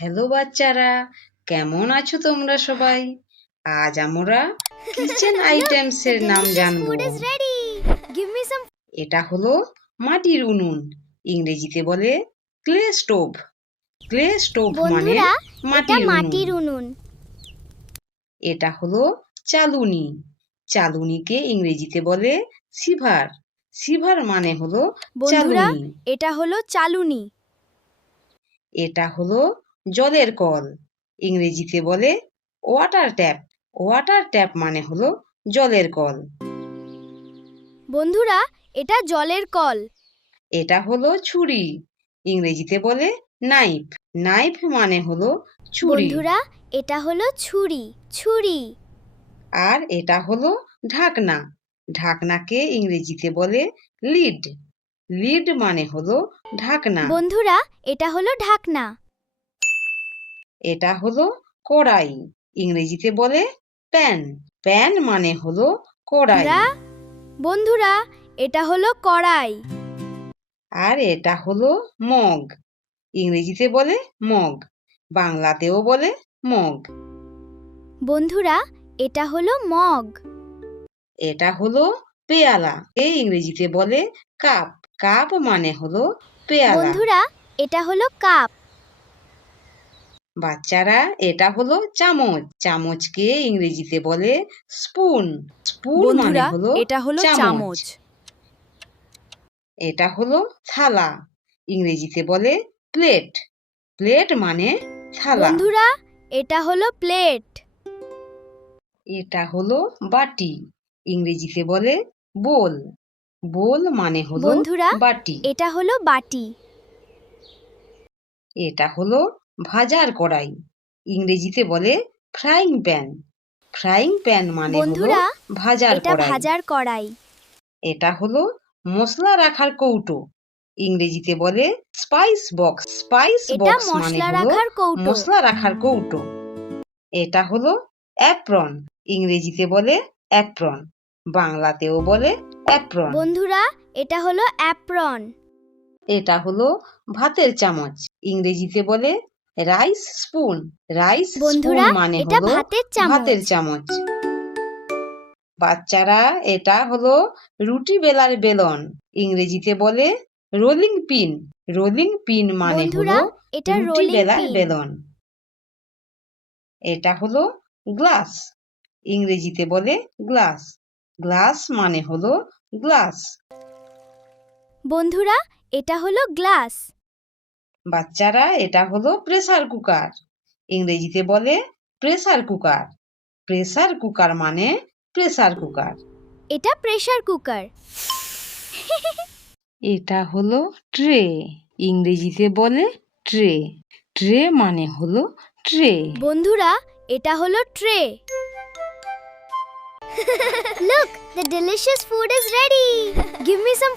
Hello বাচ্চারা, কেমন আছো তোমরা সবাই? আজ আমরা কিচেন আইটেমস এর নাম জানবো। এটা হলো মাটির উনুন, ইংরেজিতে বলে ক্লে স্টোভ। ক্লে স্টোভ মানে মাটির উনুন। এটা হলো চালুনি। চালুনিকে ইংরেজিতে বলে সিভার। সিভার মানে হলো চালুনি। এটা হলো চালুনি। এটা হলো জলের কল, ইংরেজিতে বলে ওয়াটার ট্যাপ। ওয়াটার ট্যাপ মানে হলো জলের কল। বন্ধুরা, এটা জলের কল। এটা হলো ছুরি, ইংরেজিতে বলে নাইফ। নাইফ মানে হলো ছুরি। বন্ধুরা, এটা হলো ছুরি। ছুরি। আর এটা হলো ঢাকনা। ঢাকনাকে ইংরেজিতে বলে লিড। লিড মানে হলো ঢাকনা। বন্ধুরা, এটা হলো ঢাকনা। এটা হলো কড়াই, ইংরেজিতে বলে প্যান। প্যান মানে হলো কড়াই। বন্ধুরা, এটা হলো কড়াই। আর এটা হলো মগ, ইংরেজিতে বলে মগ, বাংলাতেও বলে মগ। বন্ধুরা, এটা হলো মগ। এটা হলো পেয়ালা, ইংরেজিতে বলে কাপ। কাপ মানে হলো পেয়ালা। বন্ধুরা, এটা হলো কাপ। বাচ্চারা, এটা হলো চামচ। চামচকে ইংরেজিতে বলে স্পুন। স্পুন মানে হলো এটা হলো চামচ। এটা হলো থালা, ইংরেজিতে বলে প্লেট। প্লেট মানে থালা। বন্ধুরা, এটা হলো প্লেট। এটা হলো বাটি, ইংরেজিতে বলে বোল। বোল মানে হলো বন্ধুরা, বাটি। এটা হলো বাটি। এটা হলো ভাজার কড়াই, ইংরেজিতে বলে ফ্রাইং প্যান। ফ্রাইং প্যান মানে হলো বন্ধুরা, ভাজার এটা কড়াই। ভাজার কড়াই। এটা হলো মশলা রাখার কৌটো, ইংরেজিতে বলে স্পাইস বক্স। স্পাইস এটা বক্স মানে মশলা হলো রাখার কৌটো। মশলা রাখার কৌটো। এটা হলো অ্যাপ্রন, ইংরেজিতে বলে অ্যাপ্রন, বাংলাতেও বলে অ্যাপ্রন। বন্ধুরা, এটা হলো অ্যাপ্রন। এটা হলো ভাতের চামচ, ইংরেজিতে বলে রাইস স্পুন। রাইস স্পুন বন্ধুরা, মানে এটা হলো ভাতের চামচ। ভাতের চামচ। বাচ্চারা, এটা হলো রুটি বেলার বেলন, ইংরেজিতে বলে রোলিং পিন। রোলিং পিন মানে হলো বন্ধুরা, এটা রুটি রোলিং বেলার পিন। বেলন। এটা হলো গ্লাস, ইংরেজিতে বলে গ্লাস। গ্লাস মানে হলো গ্লাস। বন্ধুরা, এটা হলো গ্লাস। বাচ্চারা, এটা হলো প্রেসার কুকার, ইংরেজিতে বলে প্রেসার কুকার। প্রেসার কুকার মানে প্রেসার কুকার। এটা প্রেসার কুকার। এটা হলো ট্রে, ইংরেজিতে বলে ট্রে। ট্রে মানে হলো ট্রে। বন্ধুরা, এটা হলো tray. Look, the delicious food is ready. Give me some